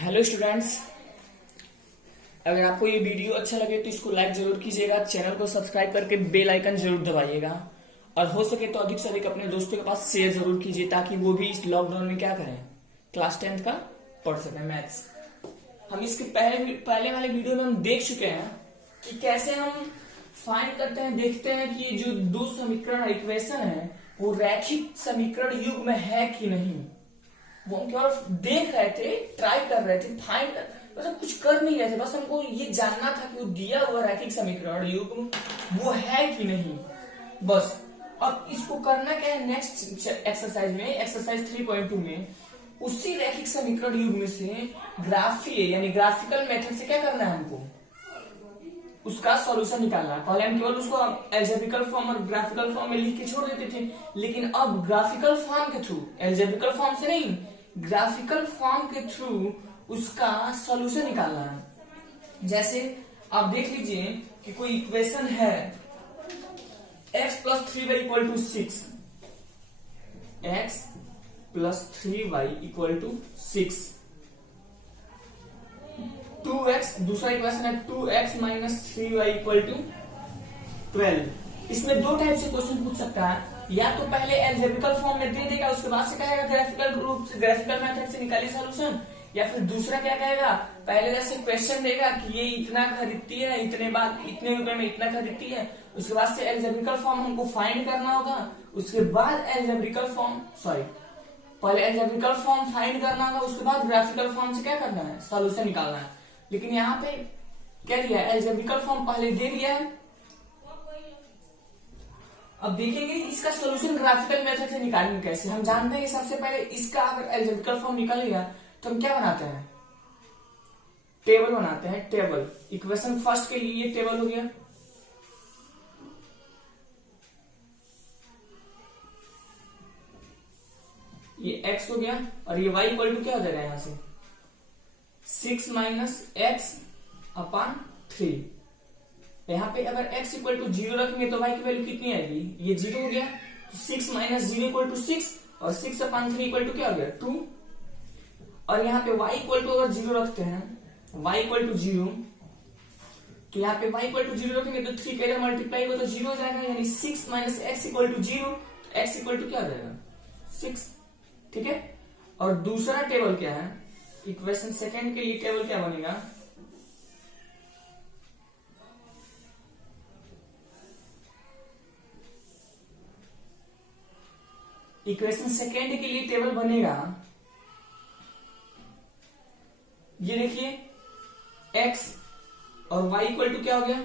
Hello students, अगर आपको ये वीडियो अच्छा लगे तो इसको लाइक जरूर कीजिएगा, चैनल को सब्सक्राइब करके बेल आइकन जरूर दबाइएगा और हो सके तो अधिक से अधिक अपने दोस्तों के पास शेयर जरूर कीजिए ताकि वो भी इस लॉकडाउन में क्या करें, क्लास 10th का पढ़ सकें मैथ्स। हम इसके पहले वाले वीडियो में हम देख चुके हैं कि कैसे हम फाइंड करते हैं, देखते हैं कि ये जो दो समीकरण इक्वेशन है वो रैखिक समीकरण युग में है कि नहीं। वो हम केवल देख रहे थे, ट्राई कर रहे थे, फाइंड मतलब कुछ कर नहीं रहे थे, बस हमको ये जानना था कि वो दिया हुआ रैखिक समीकरण युग्म वो है कि नहीं, बस। अब इसको करना क्या है, नेक्स्ट एक्सरसाइज में, एक्सरसाइज 3.2 में उसी रैखिक समीकरण युग्म से ग्राफीय यानी ग्राफिकल मेथड से क्या करना है, हमको उसका सॉल्यूशन निकालना है। पहले हम केवल उसको एल्जेब्रिकल फॉर्म और ग्राफिकल फॉर्म में लिख के छोड़ देते थे, लेकिन अब ग्राफिकल फॉर्म के थ्रू, एल्जेब्रिकल फॉर्म से नहीं, ग्राफिकल फॉर्म के थ्रू उसका सॉल्यूशन निकालना है। जैसे आप देख लीजिए कि कोई इक्वेशन है x + 3y = 6, x + 3y = 6, 2x, दूसरा इक्वेशन है 2x - 3y = 12। इसमें दो टाइप से क्वेश्चन पूछ सकता है, या तो पहले एल्जेब्रिकल फॉर्म में दे देगा, उसके बाद से कहेगा ग्राफिकल रूप से, ग्राफिकल मेथड से निकालिए सॉल्यूशन, या फिर दूसरा क्या कहेगा, पहले जैसे क्वेश्चन देगा कि ये इतना खरीदती है, इतने रुपए में इतना खरीदती है, उसके बाद से एल्जेब्रिकल फॉर्म हमको फाइंड करना होगा, उसके बाद पहले एल्जेब्रिकल फॉर्म फाइंड करना होगा, उसके बाद ग्राफिकल फॉर्म से क्या करना है, सॉल्यूशन निकालना है। लेकिन यहाँ पे क्या दिया है, एल्जेब्रिकल फॉर्म पहले दे दिया है। अब देखेंगे इसका सॉल्यूशन ग्राफिकल मेथड से निकालेंगे कैसे। हम जानते हैं कि सबसे पहले इसका अगर एल्जेब्रिकल फॉर्म निकल गया तो हम क्या बनाते हैं, टेबल बनाते हैं। टेबल इक्वेशन फर्स्ट के लिए ये टेबल हो गया, ये x हो गया, और ये y = क्या हो जाएगा, यहां से 6 - x/3। यहाँ पे अगर x = 0 रखेंगे तो y की वैल्यू कितनी आएगी, ये 0 हो गया, तो 6 - 0 = 6, और 6/3 = क्या हो गया, 2। और यहाँ पे y अगर 0 रखते हैं, y = 0, तो यहाँ पे y = 0 रखेंगे तो 3 का इधर मल्टीप्लाई होगा तो 0 हो जाएगा, यानी 6 - x = 0, तो x = क्या हो जाएगा, 6। ठीक है। और दूसरा टेबल क्या है, इक्वेशन सेकंड के लिए टेबल क्या बनेगा, इक्वेशन सेकेंड के लिए टेबल बनेगा, ये देखिए x और y = क्या हो गया,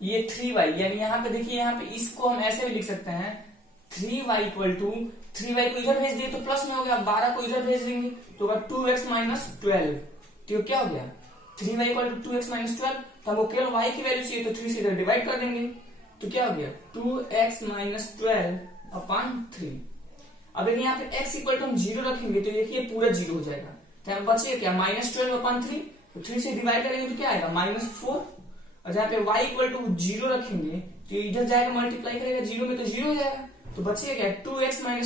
ये 3y, यानी यहाँ पे देखिए, यहाँ पे इसको हम ऐसे भी लिख सकते हैं, 3y = 3y को इधर भेज दिए तो प्लस में हो गया, 12 को इधर भेज देंगे तो होगा 2x - 12। तो क्या हो गया, 3y = 2x - 12। तो हमको केवल y की वैल्यू चाहिए तो 3 से इधर डिवाइड कर देंगे, तो क्या हो गया, 2x - 12/3। अब देखिए यहाँ पे x = हम 0 रखेंगे तो देखिए पूरा 0 हो जाएगा, तो यहाँ बचेगा क्या, -12/3, तो 3 से डिवाइड करेंगे तो क्या आएगा, -4। और जहाँ पे y = 0 रखेंगे तो इधर जाएगा, मल्टीप्लाई करेगा 0 में तो 0 हो जाएगा, तो बचेगा क्या, 2x - 12 =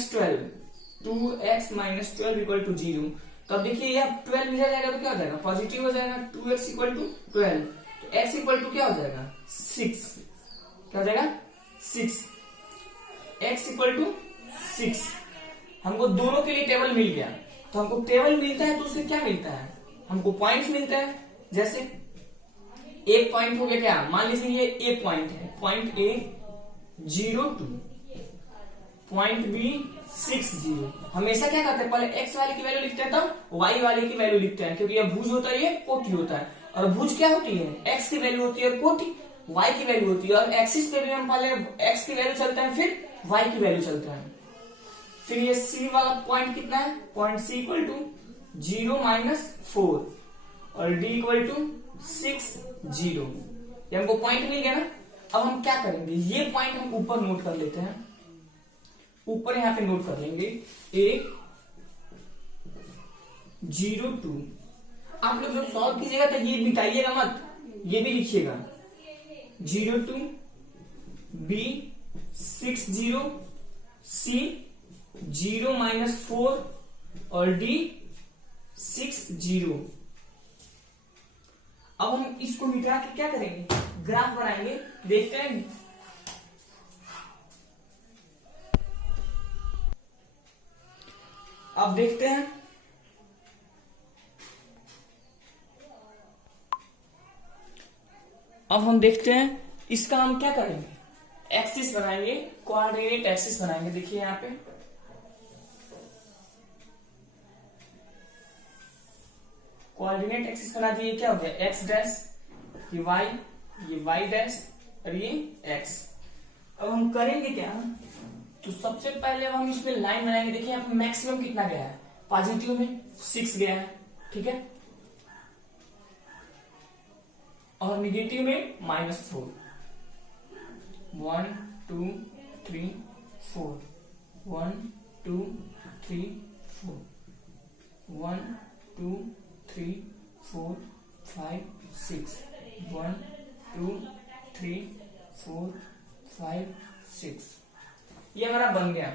0। तो अब देखिए यहाँ 12 इधर जाएगा तो क्या हो जाएगा, पॉजिटिव हो जाएगा, 2x = 12, तो x = क्या हो जाएगा, 6। क्या हो जाएगा, 6, x = 6। हमको दोनों के लिए टेबल मिल गया, तो हमको टेबल मिलता है तो उससे क्या मिलता है, हमको पॉइंट्स मिलता है। जैसे एक पॉइंट हो गया क्या, मान लीजिए ये ए पॉइंट है, पॉइंट ए 0 2, पॉइंट बी 6 0। हमेशा क्या करते हैं, पहले x वाले की वैल्यू लिखते हैं तब y वाले की वैल्यू लिखते हैं, क्योंकि यह भुज होता है, ये कोटि होता है, और भुज क्या होती है, x की वैल्यू होती है और कोटि y की वैल्यू होती है, और एक्सिस पे भी हम पहले x की वैल्यू चलते हैं फिर y की वैल्यू चलते हैं। फिर ये c वाला पॉइंट कितना है, पॉइंट c = 0 - 4 और d = 6 0। ये हमको पॉइंट मिल गया ना। अब हम क्या करेंगे, ये पॉइंट हम ऊपर नोट कर लेते हैं, ऊपर यहाँ पे नोट कर लेंगे, a 0 2। आप लोग जब सॉल्व कीजिएगा तो ये मिटाइएगा मत, ये भी लिखिएगा, 0 2 b 6 0 c 0 - 4 और डी 60। अब हम इसको मिटा के क्या करेंगे, ग्राफ बनाएंगे, देखते हैं। अब देखते हैं, अब हम देखते हैं इसका हम क्या करेंगे, एक्सिस बनाएंगे, कोऑर्डिनेट एक्सिस बनाएंगे। देखिए यहां पे कोऑर्डिनेट एक्सिस बना दिए, क्या हो गया, एक्स डैश, ये वाई डैश और ये एक्स। अब हम करेंगे क्या, तो सबसे पहले अब हम इसमें लाइन बनाएंगे। देखिए यहाँ पे मैक्सिमम कितना गया है, पॉजिटिव में 6 गया है, ठीक है, और निगेटिव में -4। 1 2 3 4, 1 2 3 4, 1 2 3 4 5 6, 1 2 3 4 5 6। ये हमारा बन गया।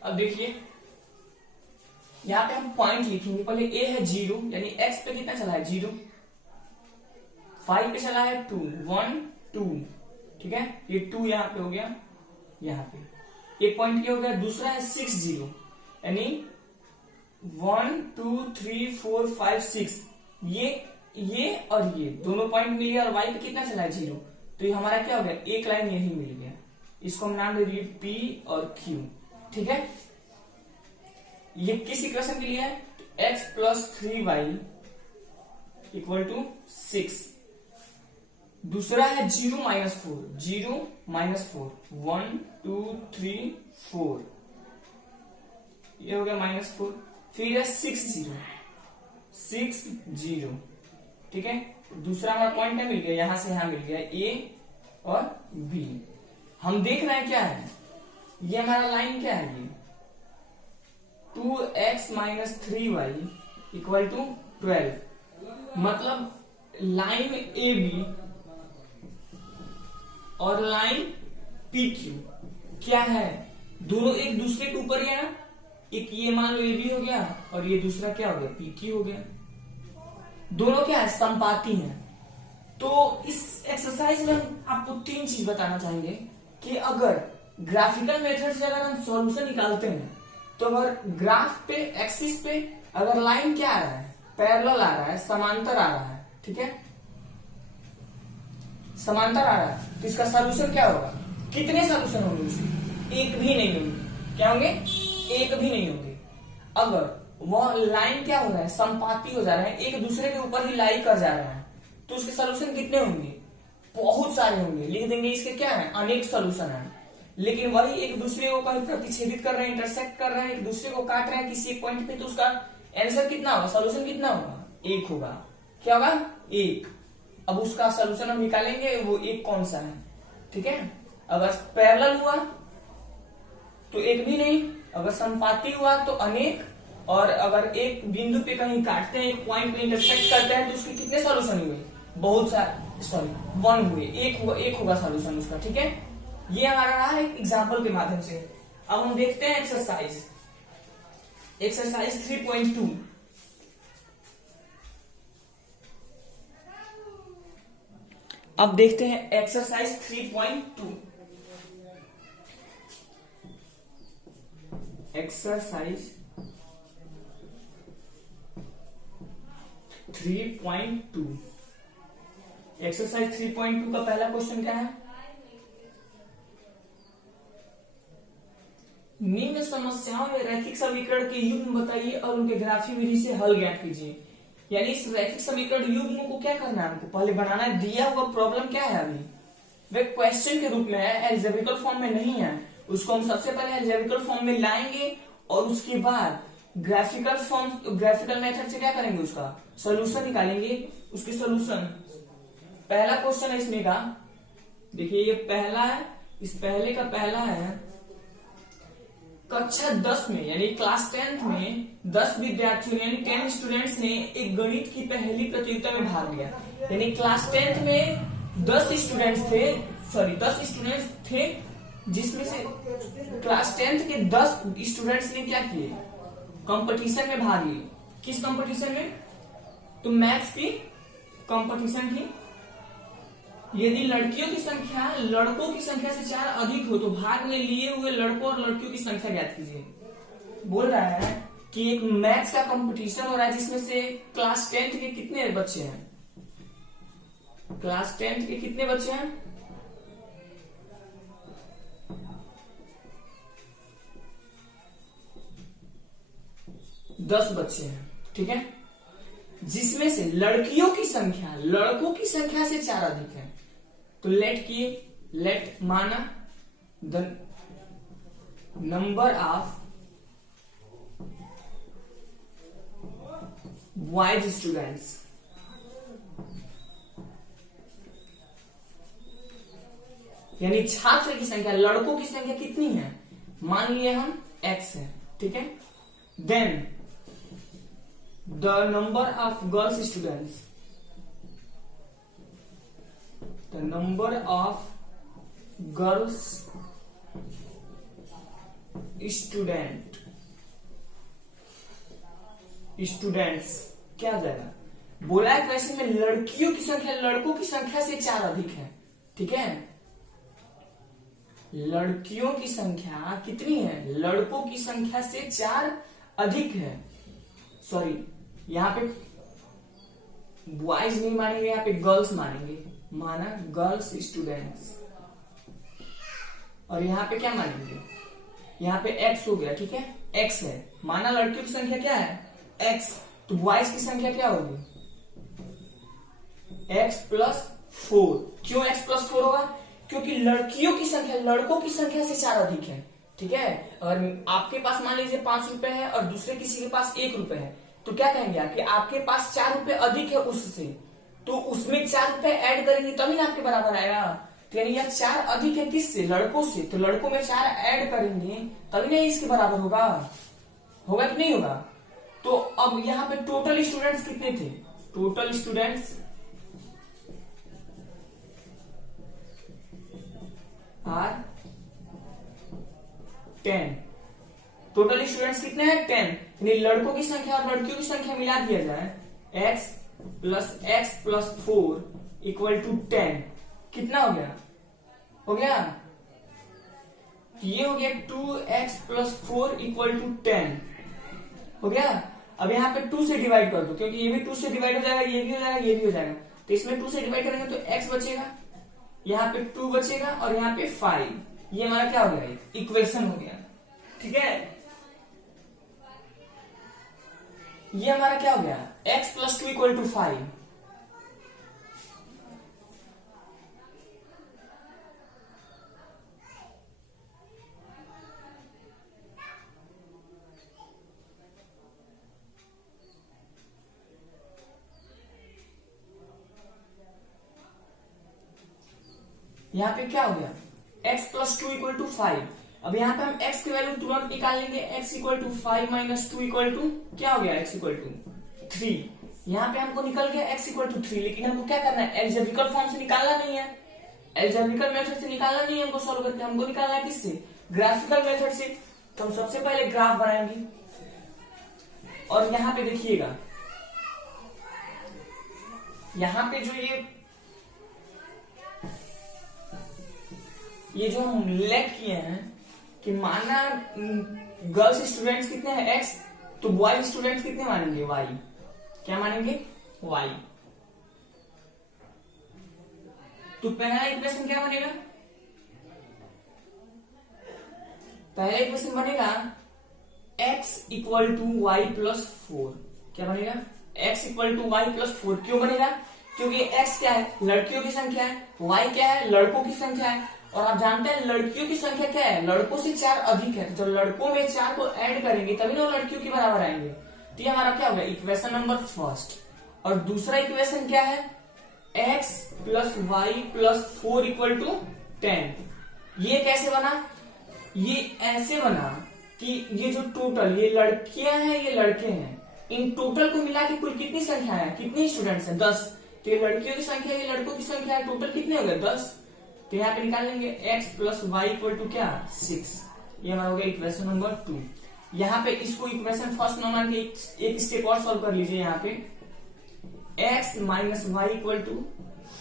अब देखिए यहां पे हम पॉइंट लिखेंगे। पहले ए है 0, यानी एक्स पे कितना चला है 0, 5 पे चला है 2, 1 2, ठीक है, ये 2 यहां पे हो गया, यहां पे एक पॉइंट ये हो गया। दूसरा है 6 0, यानी 1 2 3 4 5 6, ये और ये दोनों पॉइंट मिल गया, और वाई पे कितना चला है 0, तो ये हमारा क्या हो गया, एक लाइन यही मिल गया। इसको हम नाम दे दिए पी और क्यू, ठीक है। ये किस इक्वेशन के लिए है, x + 3y = 6। दूसरा है 0 - 4, 0 - 4, 1 2 3 4, ये हो गया -4। फिर है 6 0, 6 0, ठीक है। दूसरा हमारा पॉइंट मिल गया, यहां से यहां मिल गया a और b। हम देख रहे हैं क्या है, ये हमारा लाइन क्या है, ये 2x - 3y = 12। मतलब लाइन AB और लाइन PQ क्या है, दोनों एक दूसरे के ऊपर ही है ना। एक ये मान लो AB हो गया, और ये दूसरा क्या हो गया, PQ हो गया। दोनों क्या है, समपाती हैं। तो इस एक्सरसाइज में हम आपको 3 चीज बताना चाहेंगे कि अगर ग्राफिकल मेथड से अगर हम सॉल्यूशन निकालते हैं, तो अगर ग्राफ पे, एक्सिस पे अगर लाइन क्या आ रहा है, पैरेलल आ रहा है, समांतर आ रहा है, ठीक है, समांतर आ रहा है, तो इसका सॉल्यूशन क्या होगा, कितने सॉल्यूशन होंगे उसके, एक भी नहीं होंगे। क्या होंगे, एक भी नहीं होंगे। अगर वह लाइन क्या हो रहा है, संपाती हो जा रहा है, एक दूसरे के ऊपर ही लाई कर जा रहा है, तो उसके सॉल्यूशन कितने होंगे, बहुत सारे होंगे। लिख देंगे इसके क्या है, अनेक सॉल्यूशन है। लेकिन वही एक दूसरे को कहीं प्रतिच्छेदित कर रहे हैं, इंटरसेक्ट कर रहे हैं, एक दूसरे को काट रहे हैं किसी एक पॉइंट पे, तो उसका आंसर कितना होगा, सॉल्यूशन कितना होगा, एक होगा। क्या होगा, एक। अब उसका सॉल्यूशन हम निकालेंगे, वो एक कौन सा है, ठीक है। अगर पैरेलल हुआ तो एक भी नहीं, अगर संपाती हुआ तो अनेक, और अगर एक बिंदु पे कहीं काटते हैं, एक पॉइंट पे इंटरसेक्ट करते हैं, तो उसके कितने सॉल्यूशन हुए, बहुत सारे, सॉरी 1 हुए, एक होगा सॉल्यूशन उसका, ठीक है। ये हमारा रहा है एग्जाम्पल के माध्यम से। अब हम देखते हैं एक्सरसाइज 3.2। अब देखते हैं एक्सरसाइज 3.2। एक्सरसाइज 3.2। एक्सरसाइज 3.2 का पहला क्वेश्चन क्या है, निम्न समस्याओं में रैखिक समीकरण के युग्म बताइए और उनके ग्राफीय विधि से हल ज्ञात कीजिए। यानी इस रैखिक समीकरण युग्म को क्या करना है, हमको पहले बनाना है। दिया हुआ प्रॉब्लम क्या है, अभी वे क्वेश्चन के रूप में है, एल्जेब्रिकल फॉर्म में नहीं है, उसको हम सबसे पहले अलजेब्रिकल फॉर्म में लाएंगे और उसके बाद ग्राफिकल मेथड से क्या करेंगे, उसका सोल्यूशन निकालेंगे। उसके सोल्यूशन, पहला क्वेश्चन है इसमें का, देखिए ये पहला है, इस पहले का पहला है, कक्षा 10 में यानी क्लास 10th में 10 विद्यार्थियों यानी 10 स्टूडेंट्स ने एक गणित की पहली प्रतियोगिता में भाग लिया। यानी क्लास 10th में 10 स्टूडेंट्स थे, जिसमें से क्लास 10th के 10 स्टूडेंट्स ने क्या किए, कंपटीशन में भाग लिए। किस कंपटीशन में, तो मैथ्स की कंपटीशन थी। यदि लड़कियों की संख्या लड़कों की संख्या से 4 अधिक हो तो भाग में लिए हुए लड़कों और लड़कियों की संख्या ज्ञात कीजिए। बोल रहा है कि एक मैथ्स का कंपटीशन हो रहा है जिसमें से क्लास 10th के कितने बच्चे हैं, क्लास 10th के कितने बच्चे हैं, 10 बच्चे हैं, ठीक है। जिसमें से लड़कियों की संख्या लड़कों की संख्या से 4 अधिक है। तो लेट माना the number of boys students, यानी छात्र की संख्या लड़कों की संख्या कितनी है, मान लिए हम x है, ठीक है। Then the number of girls students, the number of girls students क्या आ जाएगा, बोला है क्वेश्चन में लड़कियों की संख्या लड़कों की संख्या से 4 अधिक है, ठीक है। लड़कियों की संख्या कितनी है, लड़कों की संख्या से 4 अधिक है। सॉरी, यहां पे बॉयज नहीं मानेंगे, यहां पे गर्ल्स मानेंगे। माना गर्ल्स स्टूडेंट्स, और यहाँ पे क्या मानेंगे, यहाँ पे x हो गया, ठीक है, x है। माना लड़कियों की संख्या क्या है, x, तो बॉयज की संख्या क्या होगी, x+4। क्यों x+4 होगा, क्योंकि लड़कियों की संख्या लड़कों की संख्या से 4 अधिक है, ठीक है। अगर आपके पास मान लीजिए 5 रुपए है और दूसरे किसी के पास 1 रुपए है, तो क्या कहेंगे कि आपके पास 4 रुपए अधिक है उससे, तो उसमें 4 रुपए ऐड करेंगे तभी ना आपके बराबर आएगा। तो यानी यह 4 अधिक है किससे, लड़कों से, तो लड़कों में 4 ऐड करेंगे तभी ना इसके बराबर होगा कि नहीं होगा। तो अब यहाँ पे टोटल स्टूडेंट्स कितने थे, total students are 10। Total students कितने हैं, 10। यानी लड़कों की संख्या और लड़कियों की संख्या मिला दिया जाए, x+4 = 10। कितना हो गया, ये हो गया 2x+4 = 10 हो गया। अब यहाँ पे 2 से डिवाइड कर दो, क्योंकि ये भी 2 से डिवाइड हो जाएगा, ये भी हो जाएगा, ये भी हो जाएगा। तो इसमें 2 से डिवाइड करेंगे तो x बचेगा, यहाँ पे 2 बचेगा और यहाँ पे 5। ये हमारा क्या हो गया, इक्वेशन हो गया, ठीक है। ये हमारा क्या हो गया, x+2 = 5। यहाँ पे क्या हो गया, x+2 = 5। अब यहाँ पे हम x की वैल्यू तुरंत निकाल लेंगे, x = 5 - 2 = क्या हो गया, x = 3। यहाँ पे हमको निकल गया x = 3, लेकिन हमको क्या करना है, एल्जेब्रिकल फॉर्म से निकालना नहीं है, एल्जेब्रिकल मेथड से निकालना नहीं है हमको सॉल्व करके, हमको निकालना है किससे, ग्राफिकल मेथड से। तो हम सबसे पहले ग्राफ बनाएंगे और यहाँ पे देखिएगा, यहाँ पे जो ये जो हम लेट किए हैं कि माना गर्ल्स स्टूडेंट्स कितने हैं, x, तो बॉयज स्टूडेंट्स कितने मानेंगे, y। क्या मानेंगे, y। तो पहला इक्वेशन क्या बनेगा, पहला इक्वेशन बनेगा x = y+4। क्या बनेगा, x = y+4। क्यों बनेगा, क्योंकि x क्या है, लड़कियों की संख्या है, y क्या है, लड़कों की संख्या है, और आप जानते हैं लड़कियों की संख्या क्या है, लड़कों से 4 अधिक है। तो लड़कों में 4 को ऐड करेंगे तभी ना लड़कियों के बराबर आएंगे। तो ये हमारा क्या होगा, इक्वेशन नंबर फर्स्ट। और दूसरा इक्वेशन क्या है, x plus y plus 4 equal to 10। ये कैसे बना, ये ऐसे बना कि ये जो टोटल ये लड़कियां हैं ये लड़के हैं, इन टोटल को मिला के कुल कितनी संख्या है, कितनी स्टूडेंट्स हैं, 10। तो ये लड़कियों की संख्या ये लड़कों की संख्या है, टोटल कितने हो गए 10। तो यहाँ पे निकाल लेंगे x plus y equal to क्या 6। ये हमारा हो गया इक्वेशन नंबर 2। यहाँ पे इसको इक्वेशन फर्स्ट न मान के एक स्टेप और सॉल्व कर लीजिए। यहाँ पे x minus y equal to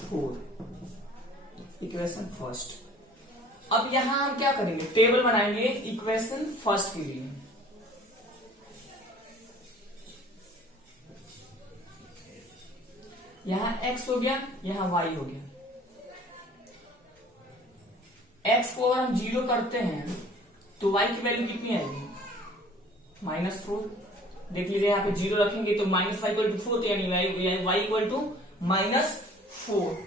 4, equation first. अब यहां हम क्या करेंगे, टेबल बनाएंगे इक्वेशन फर्स्ट के लिए। यहां x हो गया, यहां y हो गया। x को अगर हम 0 करते हैं तो y की वैल्यू कितनी आएगी, -4। देख लीजिए यहाँ पे 0 रखेंगे तो माइनस वाई इक्वल टू 4, तो यानी y इक्वल टू -4।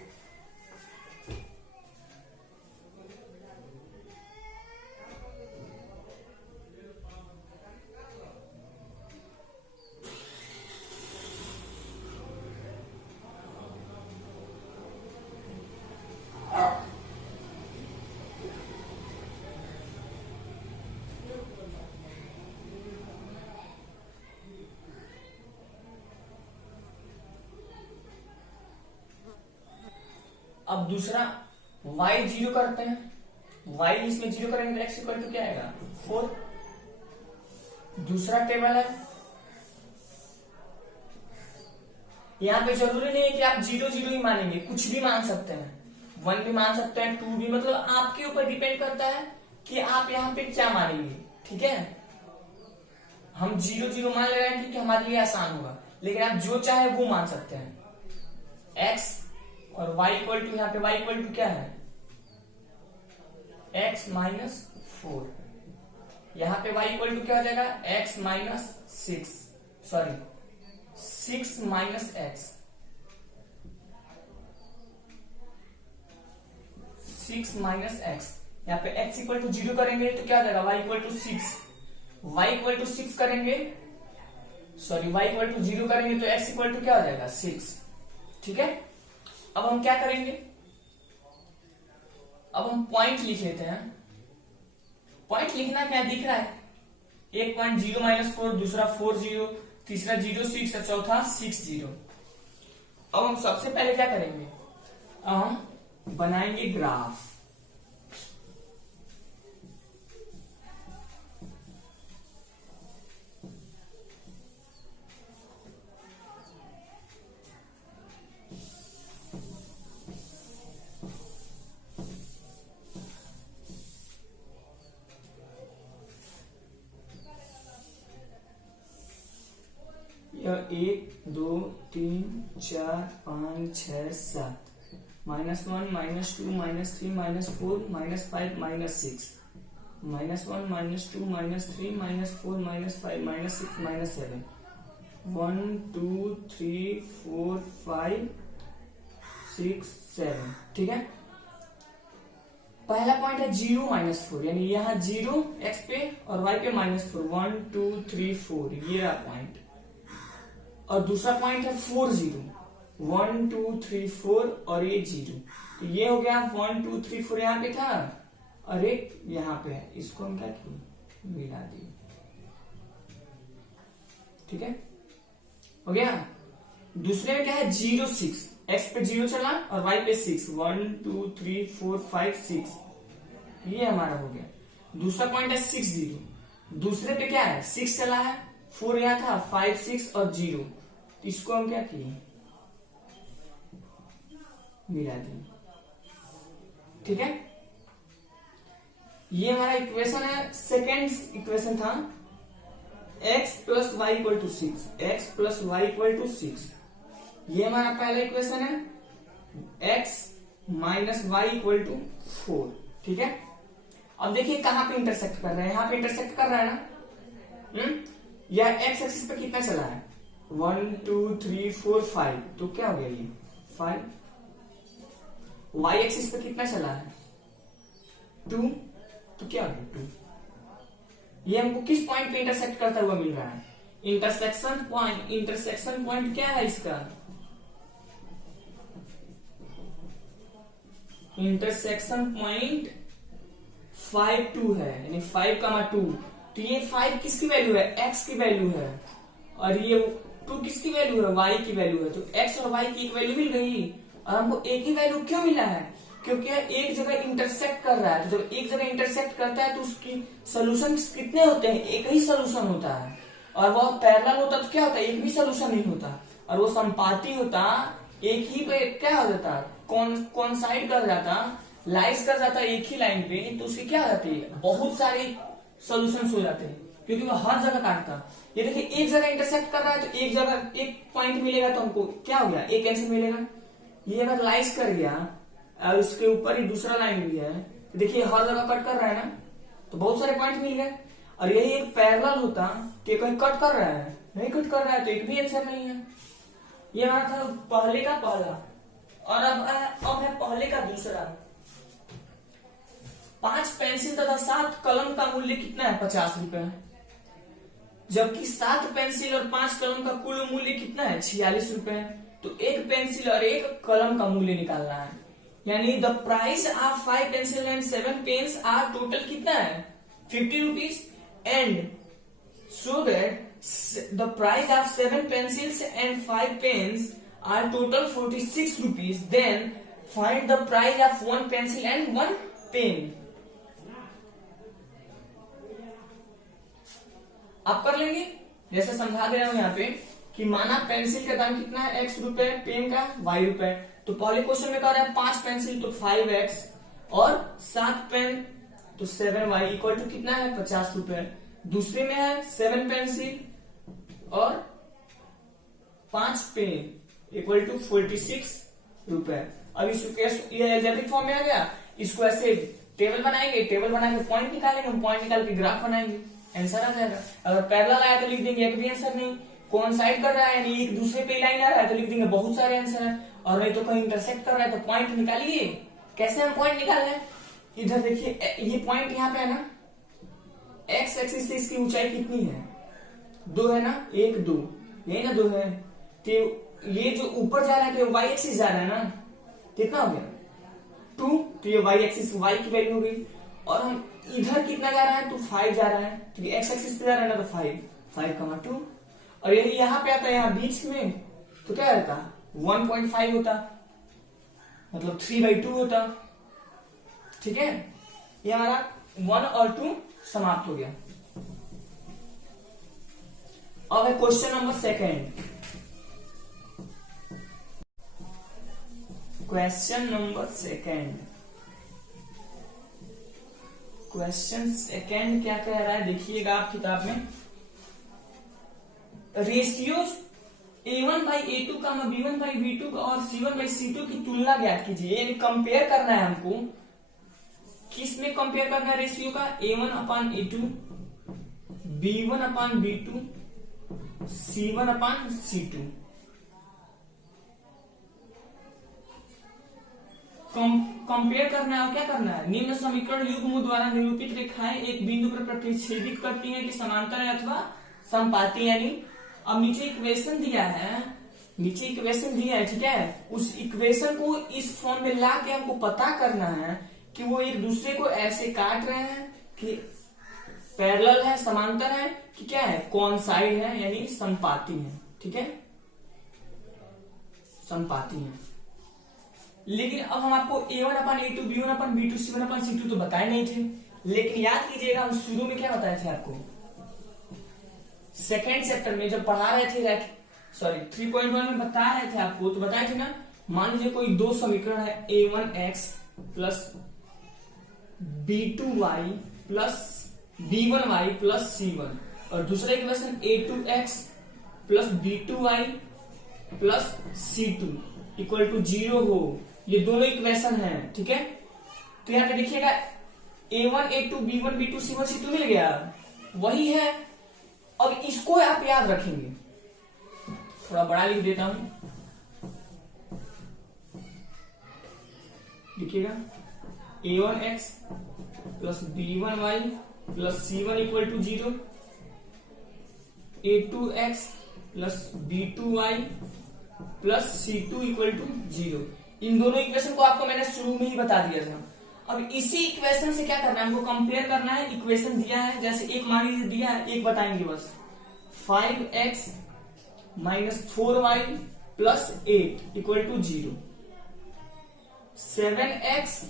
अब दूसरा y 0 करते हैं, y इसमें 0 करेंगे तो x इक्वल टू क्या आएगा 4। दूसरा टेबल है, यहाँ पे जरूरी नहीं है कि आप 0 0 ही मानेंगे, कुछ भी मान सकते हैं, 1 भी मान सकते हैं, 2 भी, मतलब आपके ऊपर डिपेंड करता है कि आप यहाँ पे क्या मानेंगे। ठीक है, हम 0 0 मान ले रहे हैं क्योंकि हमारे लिए आसान होगा, लेकिन आप जो चाहे वो मान सकते हैं। x और y इक्वल टू, यहाँ पे y इक्वल टू क्या है x माइनस 4, यहाँ पे y इक्वल टू क्या हो जाएगा x minus 6, sorry 6 minus x, 6 minus x। यहाँ पे x इक्वल टू 0 करेंगे तो क्या हो जाएगा y equal to 6, y equal to 6 करेंगे, सॉरी y इक्वल टू 0 करेंगे तो x इक्वल टू क्या हो जाएगा 6। ठीक है, अब हम क्या करेंगे, अब हम पॉइंट लिख लेते हैं। पॉइंट लिखना क्या दिख रहा है, एक पॉइंट 0 माइनस 4, दूसरा 4 0, तीसरा 0 6 और चौथा 6 0। अब हम सबसे पहले क्या करेंगे, हम बनाएंगे ग्राफ। यह 1 2 3 4 5 6 7, -1 -2 -3 -4 -5 -6, -1 -2 -3 -4 -5 -6 -7, 1 2 3 4 5 6 7। ठीक है, पहला पॉइंट है 0 -4, यानी यहाँ 0 x पे और y पे -4, 1 2 3 4, ये रहा पॉइंट। और दूसरा पॉइंट है 4 0, 1 2 3 4 और ये 0, तो ये हो गया 1 2 3 4 यहाँ पे था और एक यहाँ पे है, इसको हम क्या किए मिला दिए। ठीक है, हो गया। दूसरे में क्या है 0 6, x पे 0 चला और y पे 6, 1 2 3 4 5 6, ये हमारा हो गया। दूसरा पॉइंट है 6 0, दूसरे पे क्या है 6 चला है, 4 यहाँ था, 5 6 और 0, इसको हम क्या किए मिला दिए। ठीक है, ये हमारा इक्वेशन है, सेकेंड इक्वेशन था x plus y equal to 6, x plus y equal to 6। ये हमारा पहला इक्वेशन है x minus y equal to 4। ठीक है, अब देखिए कहां पे इंटरसेक्ट कर रहा है, यहां पे इंटरसेक्ट कर रहा है ना। यह x एक्सिस पे कितना चला है 1 2 3 4 5, तो क्या हो गया ये 5। y एक्सिस पे कितना चला है 2, तो क्या होगा 2। ये हमको किस पॉइंट पे इंटरसेक्ट करता हुआ मिल रहा है? इंटरसेक्शन पॉइंट क्या है इसका? इंटरसेक्शन पॉइंट 5 2 है, यानी 5,2। तो ये 5 किसकी वैल्यू है? x की वैल्यू है, और ये 2 किसकी वैल्यू है? y की वैल्यू है। तो x और y की एक वैल्यू मिल गई, और हमको एक ही वैल्यू क्यों मिला है? क्योंकि एक जगह इंटरसेक्ट कर रहा है। तो जब एक जगह इंटरसेक्ट करता है तो उसकी सोल्यूशन कितने होते हैं? एक ही सोल्यूशन होता है। और वो पैरेलल होता तो क्या होता है? एक भी सोल्यूशन नहीं होता। और वो संपाती होता, एक ही पे क्या हो जाता? कॉन्साइड कर जाता, लाइस कर जाता एक ही लाइन पे, तो उसकी क्या हो जाती है? बहुत सारे सोल्यूशन हो जाते हैं, क्योंकि वो हर जगह काटता। ये देखिए एक जगह इंटरसेक्ट कर रहा है तो एक जगह एक पॉइंट मिलेगा, तो हमको क्या हो गया? एक आंसर मिलेगा। ये अगर लाइस कर गया और उसके ऊपर ही दूसरा लाइन भी है, तो देखिए हर जगह कट कर रहा है ना, तो बहुत सारे पॉइंट मिल गए। और यही एक पैरेलल होता कि कहीं कट कर रहा है, नहीं कट कर रहा है, तो एक भी आंसर नहीं है। ये हमारा था पहले का पहला, और अब है पहले का दूसरा। 5 पेंसिल तथा 7 कलम का मूल्य कितना है? 50 रुपए। जबकि 7 पेंसिल और 5 कलम का कुल मूल्य कितना है? 46 रुपए। तो एक पेंसिल और एक कलम का मूल्य निकालना है, यानी the price of 5 pencil and 7 pens are total कितना है? 50 rupees. And so that the price of 7 pencils and 5 pens are total 46 rupees. Then find the price of 1 pencil and 1 pen. आप कर लेंगे, जैसे समझा दे रहा हूं यहाँ पे कि माना पेंसिल का दाम कितना है? x रुपए, पेन का y रुपए। तो पहले क्वेश्चन में कह रहा है 5 पेंसिल तो 5x, और 7 पेन तो 7y इक्वल टू कितना है? 50 रुपए। दूसरे में है 7 पेंसिल और 5 पेन इक्वल टू 46 रुपए। अब इसको ये एल्जेब्रिक फॉर्म में आ गया, इसको ऐसे टेबल बनाएंगे, टेबल बना के पॉइंट निकालेंगे, हम पॉइंट निकाल के ग्राफ बनाएंगे, आंसर आ जाएगा। अगर पैरेलल आया तो लिख देंगे एक भी आंसर नहीं, कोइंसाइड कर रहा है यानी एक दूसरे पे लाइन आ रहा है तो लिख देंगे बहुत सारे आंसर है, और नहीं तो कहीं इंटरसेक्ट कर रहा है तो पॉइंट निकालिए। कैसे हम पॉइंट निकाल रहे हैं? इधर देखिए ये पॉइंट यहाँ पे है ना, एक्स एक्सिस से इसकी ऊंचाई कितनी है? 2 है ना, 1 2, यही ना 2 है। तो ये जो ऊपर जा रहा है तो वाई एक्सिस जा रहा है ना, कितना हो गया? 2। तो ये वाई एक्सिस, वाई की वैल्यू हो गई। और हम इधर कितना जा रहा है? तो 5 जा रहा है, तो एक्स एक्सिस पे जा रहा है ना, तो 5,2। और यही यहाँ पे आता है, यहाँ बीच में, तो क्या रहता? 1.5 होता, मतलब 3/2 होता। ठीक है, ये हमारा 1 और 2 समाप्त हो गया। अब है question number second. Question number second क्या कह रहा है? देखिएगा आप किताब में, रेशियोज A1/A2 का B1/B2 और C1/C2 की तुलना ज्ञात कीजिए। यानी कंपेयर करना है हमको, किस में कंपेयर करना है रेशियो का? A1/A2, B1/B2, C1/C2। कंपेयर करना है, और क्या करना है? निम्न समीकरण युग्म द्वारा निरूपित रेखाएं एक बिंदु पर प्रतिच्छेदित करती हैं कि समांतर है अथवा समपाती। यानी अब नीचे इक्वेशन दिया है, ठीक है, उस इक्वेशन को इस फॉर्म में ला के हमको पता करना है कि वो एक दूसरे को ऐसे काट रहे हैं कि पैरेलल है, समांतर है, कि क्या है? कोइंसाइड है, यानी समपाती है। ठीक है, समपाती है। लेकिन अब हम आपको A1/A2, B1/B2, C1/C2 तो बताए नहीं थे, लेकिन याद कीजिएगा हम शुरू में क्या बताए थे आपको? सेकेंड चैप्टर में जब पढ़ा रहे थे, 3.1 में बता रहे थे आपको, तो बताए थे ना, मान लीजिए कोई दो समीकरण है, A1x plus B2y plus B1y plus C1, और दूसरा equation A2x plus B2y plus C2 equal to 0 हो। ये दोनों इक्वेशन है, ठीक है। तो यहाँ पे देखिएगा A1 A2 B1 B2 C1 C2 मिल गया, वही है। अब इसको आप याद रखेंगे, थोड़ा बड़ा लिख देता हूं, देखिएगा A1x plus b1y plus c1 equal to 0, a2x plus b2y plus c2 equal to 0। इन दोनों इक्वेशन को आपको मैंने शुरू में ही बता दिया था। अब इसी इक्वेशन से क्या करना है, हमको कंपेयर करना है। इक्वेशन दिया है, जैसे एक मान लीजिए दिया है, एक बताएंगे बस। 5x minus 4y plus 8 equal to 0, 7x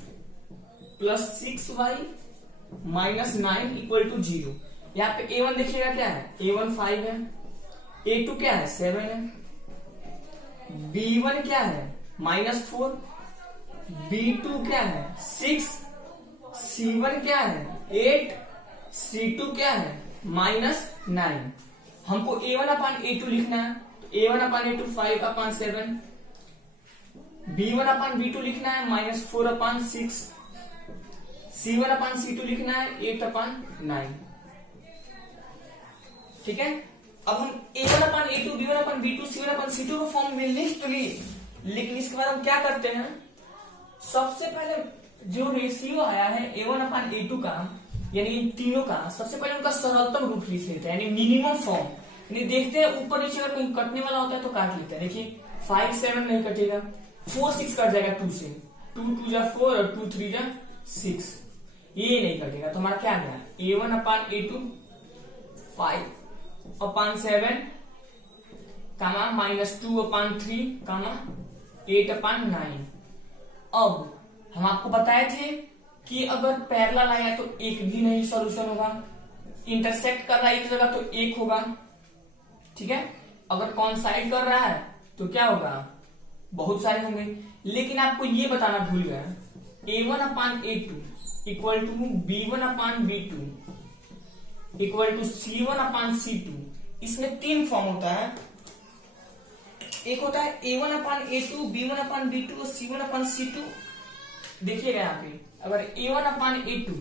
plus 6y minus 9 equal to 0। यहाँ पे a1 देखिएगा क्या है, a1 5 है, a2 क्या है 7 है, b1 क्या है -4, b2 क्या है 6, c1 क्या है 8, c2 क्या है -9। हमको a1 अपान a2 लिखना है, तो a1 अपान a2 5 अपान 7, b1 अपान b2 लिखना है -4 अपान 6, c1 अपान c2 लिखना है 8 अपान 9। ठीक है, अब हम a1 upon a2, b1 upon b2, c1 upon c2 को फॉर्म में लिख तो लिए, लेकिन इसके बाद हम क्या करते हैं, सबसे पहले जो रेशियो आया है a1 अपान a2 का, यानी इन तीनों का, सबसे पहले उनका सरलतम रूप लिख लेते हैं, यानी मिनिमम फॉर्म। यानी देखते हैं ऊपर नीचे अगर कहीं कटने वाला होता है तो काट लेते हैं। देखिए 5 7 नहीं कटेगा, 4 6 कट जाएगा 2 से, 2 2 जा 4 और 2 3 जा 6, ये नहीं कटेगा। तो हमारा क्या गया, a1 अपान a2 5 अपान 7 कामा -2 अपान 3 कामा 8 अपान 9। अब हम आपको बताए थे कि अगर पैरेलल आया तो एक भी नहीं सॉल्यूशन होगा, इंटरसेक्ट कर रहा है एक जगह तो एक होगा। ठीक है, अगर कॉन्साइड कर रहा है तो क्या होगा, बहुत सारे होंगे। लेकिन आपको ये बताना भूल गया, a1 upon a2 equal to b1 upon b2 equal to c1 upon c2। इसमें 3 फॉर्म होता है, एक होता है a1 upon a2, b1 upon b2 और c1 अपान c2। देखिएगा यहाँ पे, अगर a1 upon a2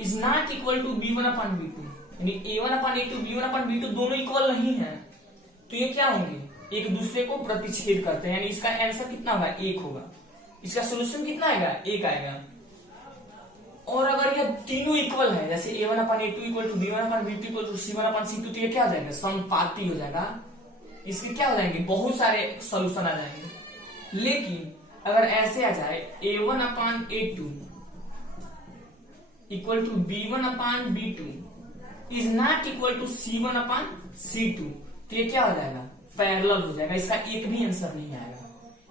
is not equal to b1 upon b2, यानी a1 upon a2 b1 upon b2 दोनों इक्वल नहीं है, तो ये क्या होंगे, एक दूसरे को प्रतिच्छेद करते हैं। यानी इसका आंसर कितना होगा, 1 होगा। इसका सोल्यूशन कितना आएगा, 1 आएगा। और अगर ये तीनों इक्वल है, जैसे a1 upon a2 equal to b1 upon b2 equal to c1 upon c2, तो ये क्या हो जाएगा, समपाती हो जाएगा। इसके क्या हो जाएंगे, बहुत सारे सॉल्यूशन आ जाएंगे। लेकिन अगर ऐसे आ जाए a1 upon a2 equal to b1 upon b2 is not equal to c1 upon c2, तो ये क्या हो जाएगा, पैरेलल हो जाएगा। इसका एक भी आंसर नहीं आएगा।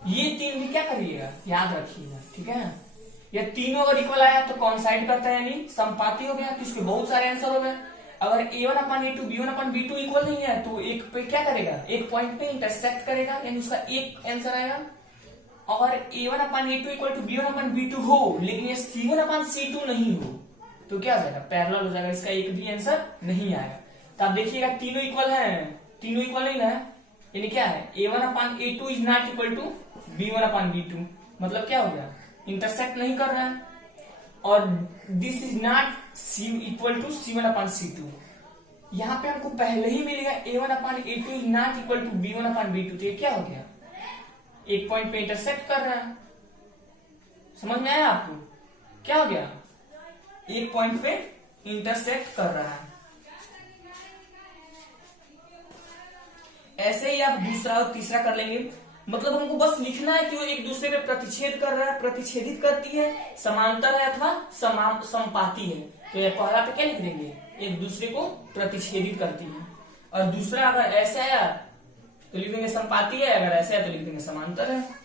ये तीन भी क्या करिएगा, याद रखिएगा। ठीक है, ये तीनों अगर इक्वल आया तो कॉन्साइड करता है, यानी समपाती हो गया, तो इसके बहुत सारे आंसर हो गए। अगर a1 upon a2 b1 upon b2 equal नहीं है तो एक पे क्या करेगा, एक पॉइंट पे इंटरसेक्ट करेगा, यानी उसका एक आंसर आएगा। और a1 upon a2 equal to b1 upon b2 हो, लेकिन ये c1 अपान c2 नहीं हो, तो क्या हो जाएगा, पैरेलल हो जाएगा। इसका एक भी आंसर नहीं आएगा। तो आप देखिएगा तीनों इक्वल है, तीनों इक्वल नहीं है, यानी क्या है, a1 upon a2 is not equal to b1 upon b2, मतलब क्या हो गया, इंटरसेक्ट नहीं कर रहा है। और this is not equal to c1 upon c2। यहाँ पे हमको पहले ही मिलेगा a1 upon a2 is not equal to b1 upon b2, तो ये क्या हो गया, एक पॉइंट पे इंटरसेक्ट कर रहा है। समझ में आया आपको, क्या हो गया, एक पॉइंट पे इंटरसेक्ट कर रहा है। ऐसे ही आप दूसरा और तीसरा कर लेंगे। मतलब हमको बस लिखना है कि वो एक दूसरे पे प्रतिच्छेद कर रहा है, प्रतिच्छेदित करती है, समांतर है अथवा समपाती है। तो ये पहला पे क्या लिख देंगे, एक दूसरे को प्रतिच्छेदित करती है। और दूसरा अगर ऐसा है तो लिख देंगे समपाती है, अगर ऐसा है तो लिख देंगे समांतर है।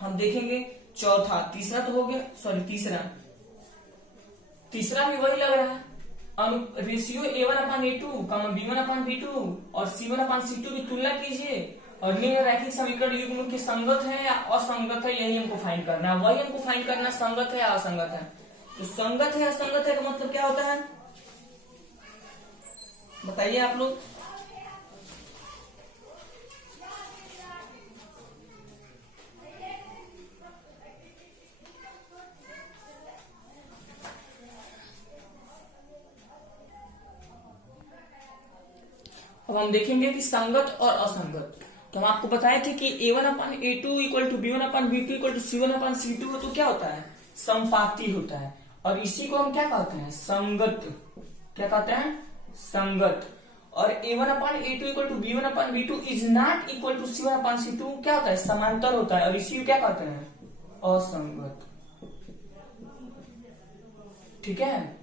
हम देखेंगे चौथा, तीसरा तो हो गया, सॉरी तीसरा भी वही लग रहा है। Ratio a1 upon a2, b1 upon b2 और c1 अपान c2 की तुलना कीजिए और निम्न रैखिक समीकरण युग्म के संगत है या असंगत है, यही हमको फाइंड करना है। वही हमको फाइंड करना, संगत है या असंगत है। तो संगत है असंगत है का मतलब क्या होता है, बताइए आप लोग। अब हम देखेंगे कि संगत और असंगत। तो हम आपको बताए थे कि A1/A2 equal to B1/B2 equal to C1/C2 है, तो क्या होता है, संपाती होता है। और इसी को हम क्या कहते हैं, संगत। क्या कहते हैं, संगत। और A1/A2 equal to B1/B2 is not equal to C1/C2 क्या होता है, समांतर होता है। और इसी को क्या कहते हैं, असंगत। ठीक है,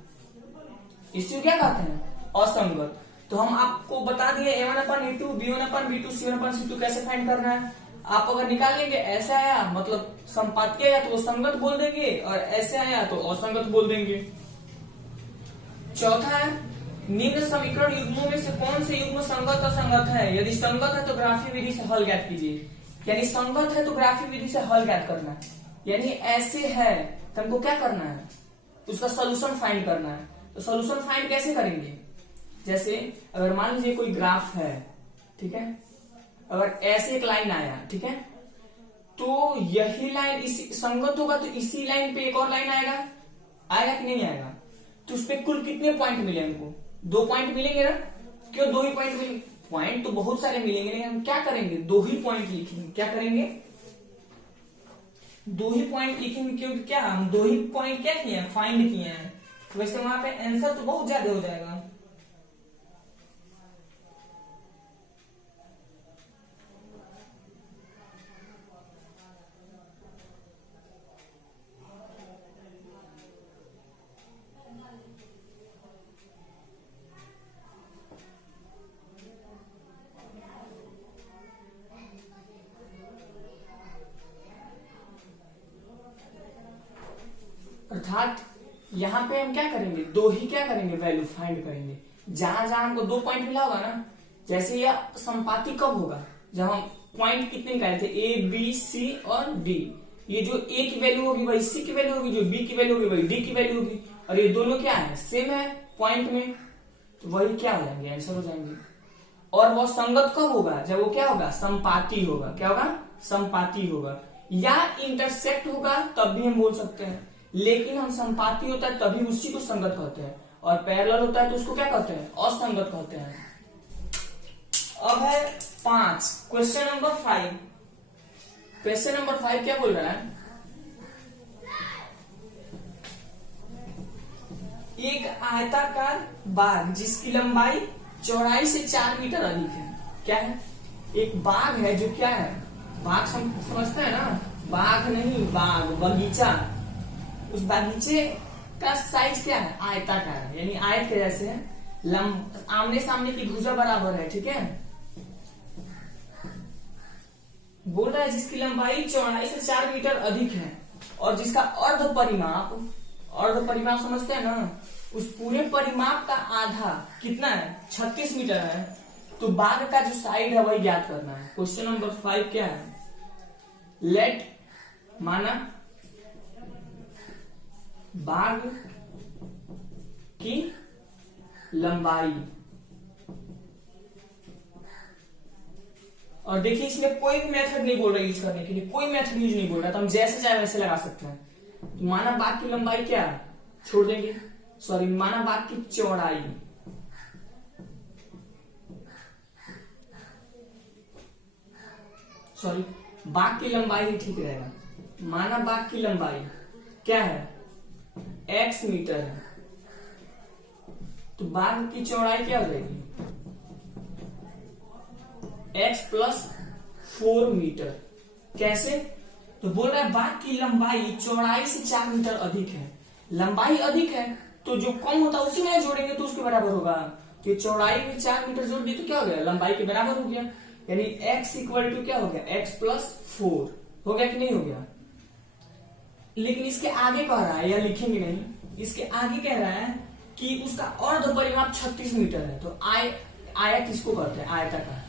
इसी को क्या कहते हैं, असंगत। तो हम आपको बता दिए A1/A2 B1/B2 C1/C2 कैसे फाइंड करना है। आप अगर निकाल लेंगे, ऐसे आया मतलब संपाती आया तो वो संगत बोल देंगे, और ऐसे आया तो असंगत बोल देंगे। चौथा है, निम्न समीकरण युग्मों में से कौन से युग्म संगत असंगत है। यदि संगत है तो ग्राफीय विधि से हल ज्ञात कीजिए। यानी संगत है तो ग्राफीय विधि से हल ज्ञात करना है। यानी ऐसे है तो हमको क्या करना है, उसका सोल्यूशन फाइंड करना है। तो सोल्यूशन फाइंड कैसे करेंगे, जैसे अगर मान लीजिए कोई ग्राफ है, ठीक है, अगर ऐसे एक लाइन आया, ठीक है, तो यही लाइन इसी संगत होगा तो इसी लाइन पे एक और लाइन आएगा, आएगा कि नहीं आएगा। तो उस पे कुल कितने पॉइंट मिले हमको, 2 पॉइंट मिलेंगे ना। क्यों 2 ही पॉइंट मिलेंगे, पॉइंट तो बहुत सारे मिलेंगे, लेकिन हम क्या करेंगे, 2 ही पॉइंट लिखेंगे। क्या करेंगे, 2 ही पॉइंट लिखेंगे, क्योंकि क्या हम 2 ही पॉइंट क्या किए हैं, फाइंड किए हैं। वैसे वहां पे आंसर तो बहुत ज्यादा हो जाएगा। अर्थात यहाँ पे हम क्या करेंगे, 2 ही क्या करेंगे, वैल्यू फाइंड करेंगे। जहां जहां हमको 2 पॉइंट मिला होगा ना, जैसे यह संपाती कब होगा, जब हम पॉइंट कितने निकाले थे, A B C और D। ये जो A की वैल्यू होगी वही C की वैल्यू होगी, जो B की वैल्यू होगी वही D की वैल्यू होगी, और ये दोनों क्या है, सेम है पॉइंट में, तो वही क्या हो जाएंगे, आंसर हो जाएंगे। और वो संगत कब होगा, जब वो क्या होगा, संपाती होगा। क्या होगा, संपाती होगा। या इंटरसेक्ट होगा तब भी हम बोल सकते हैं, लेकिन हम संपाती होता है तभी उसी को संगत कहते हैं, और पैरेलल होता है तो उसको क्या कहते हैं, असंगत कहते हैं। अब है 5, क्वेश्चन नंबर 5। क्वेश्चन नंबर 5 क्या बोल रहा है, एक आयताकार बाग जिसकी लंबाई चौड़ाई से 4 मीटर अधिक है। क्या है, एक बाग है जो क्या है, बाग समझते हैं ना, बाग नहीं बाग, बगीचा। उस बागीचे का साइज क्या है, आयताकार है, यानी आयत के जैसे है। आमने सामने की भुजा बराबर है, ठीक है। बोल रहा है जिसकी लंबाई चौड़ाई से 4 मीटर अधिक है, और जिसका अर्ध परिमाप समझते हैं ना, उस पूरे परिमाप का आधा कितना है, 36 मीटर है। तो बाग का जो साइड है वही ज्ञात करना है। क्वेश्चन नंबर 5 क्या है, लेट माना बाग की लंबाई, और देखिए इसमें कोई भी मेथड नहीं बोल रहा यूज करने के लिए, कोई मेथड यूज नहीं बोल रहा, तो हम जैसे चाहे वैसे लगा सकते हैं। तो माना बाग की लंबाई क्या है, छोड़ देंगे, सॉरी माना बाग की चौड़ाई, सॉरी बाग की लंबाई ही ठीक रहेगा। माना बाग की लंबाई क्या है, x मीटर है, तो बाग की चौड़ाई क्या हो जाएगी, x प्लस 4 मीटर। कैसे, तो बोल रहा है बाग की लंबाई चौड़ाई से 4 मीटर अधिक है। लंबाई अधिक है तो जो कम होता है उसी में जोड़ेंगे तो उसके बराबर होगा। तो चौड़ाई में 4 मीटर जोड़ दी तो क्या हो गया, लंबाई के बराबर हो गया। यानी x इक्वल टू क्या हो गया, x प्लस 4 हो गया कि नहीं हो गया। लेकिन इसके आगे कह रहा है, या लिखेंगे नहीं, इसके आगे कह रहा है कि उसका अर्ध परिमाप 36 मीटर है। तो आयत इसको कहते हैं, आयताकार।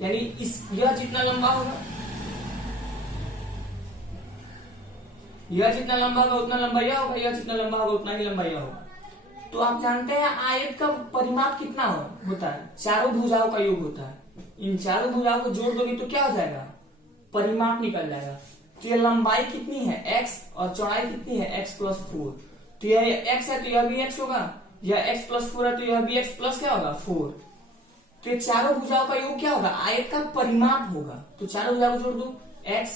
यानी यह जितना लंबा होगा, यह जितना लंबा होगा उतना लंबा यह होगा, यह जितना लंबा होगा उतना ही लंबा यह होगा। तो आप जानते हैं आयत का परिमाप कितना होता है, चारों भुजाओं का योग होता है। इन चारों भुजाओं को जोड़ दोगे तो क्या हो जाएगा, परिमाप निकल जाएगा। तो यह लंबाई कितनी है x, और चौड़ाई कितनी है x प्लस 4। तो यह x है तो यह भी x होगा, यह x प्लस 4 है तो यह भी x प्लस क्या होगा 4। तो ये चारों भुजाओं का योग क्या होगा, आयत का परिमाप होगा। तो चारों भुजाओं को जोड़ दो, x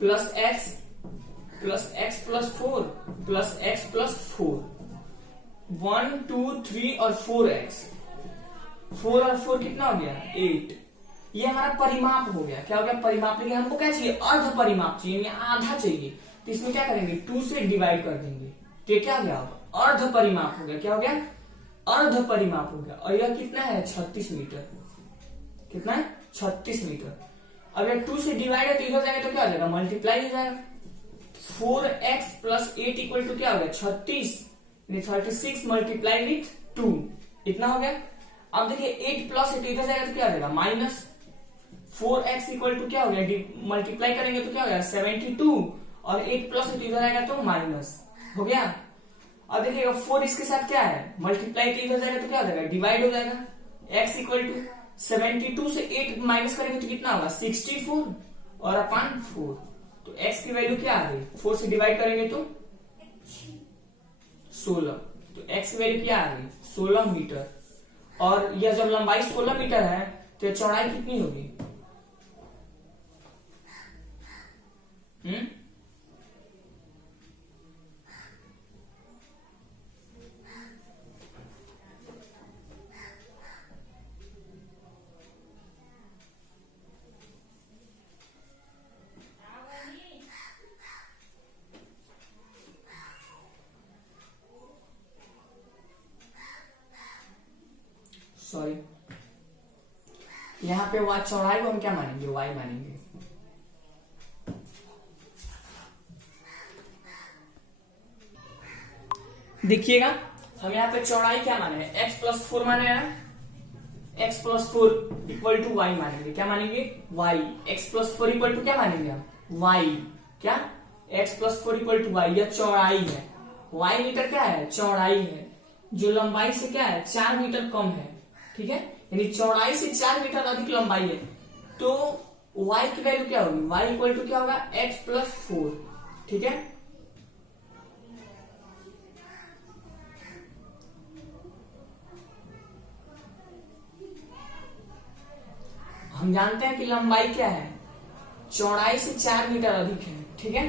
plus x plus x plus 4 plus x plus 4, 1 2 3 और 4x, 4 और 4 कितना हो गया 8। ये हमारा परिमाप हो गया। क्या हो गया, परिमाप। लेकिन हमको क्या चाहिए, अर्ध परिमाप चाहिए, यानी आधा चाहिए। तो इसमें क्या करेंगे, 2 से डिवाइड कर देंगे। तो ये क्या हो गया, अर्ध परिमाप हो गया। क्या हो गया, अर्ध परिमाप हो गया। और यह कितना है 36 मीटर। कितना है 36 मीटर। अब ये 2 से डिवाइड है तो इधर जाएगा तो क्या हो जाएगा, मल्टीप्लाई हो जाएगा। 4x प्लस 8 इक्वल टू क्या हो गया 36, 36 मल्टीप्लाई विथ 2, इतना हो गया। अब देखिए 8 प्लस 8 इधर जाएगा तो क्या हो जाएगा माइनस 4x इक्वल टू क्या हो गया, मल्टीप्लाई करेंगे तो क्या हो गया 72, और 8 प्लस 8 इधर आएगा तो माइनस हो गया। अब देखिएगा 4 इसके साथ क्या है, मल्टीप्लाई तो इधर जाएगा तो क्या हो जाएगा, डिवाइड हो जाएगा। x इक्वल टू 72 से 8 माइनस करेंगे तो कितना होगा 64 और अपॉन 4। तो x की वैल्यू क्या आ गई, 4 से डिवाइड करेंगे तो 16। तो x की वैल्यू क्या आ गई 16 मीटर। और यह जब लंबाई 16 मीटर है तो चौड़ाई कितनी होगी, सॉरी, यहाँ पे वाई चौड़ाई को हम क्या मानेंगे, y मानेंगे। देखिएगा हम यहाँ पे चौड़ाई क्या माने हैं, x प्लस 4 माने हैं, x plus 4 equal to y मानेंगे। क्या मानेंगे y, x plus 4 equal to क्या मानेंगे हम y, क्या x plus 4 equal to y। यह चौड़ाई है, y मीटर क्या है चौड़ाई है, जो लंबाई से क्या है 4 मीटर कम है। ठीक है, यानी चौड़ाई से 4 मीटर अधिक लंबाई है। तो y की वैल्यू क्या होगी, y इक्वल टू क्या होगा x प्लस 4। ठीक है, हम जानते हैं कि लंबाई क्या है, चौड़ाई से 4 मीटर अधिक है। ठीक है,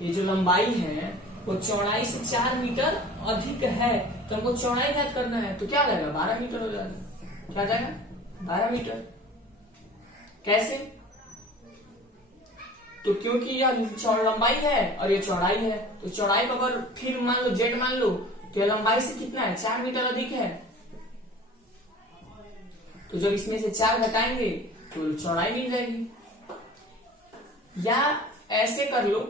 ये जो लंबाई है वो चौड़ाई से 4 मीटर अधिक है। तो हमको चौड़ाई ज्ञात करना है, तो क्या हो जाएगा 12 मीटर हो जाएगा। क्या जाएगा 12 मीटर। कैसे, तो क्योंकि यह लंबाई है और ये चौड़ाई है, तो चौड़ाई को अगर फिर मान लो z मान लो तो यह लंबाई से कितना है 4 मीटर अधिक है। तो जब इसमें से 4 घटाएंगे तो चौड़ाई मिल जाएगी। या ऐसे कर लो,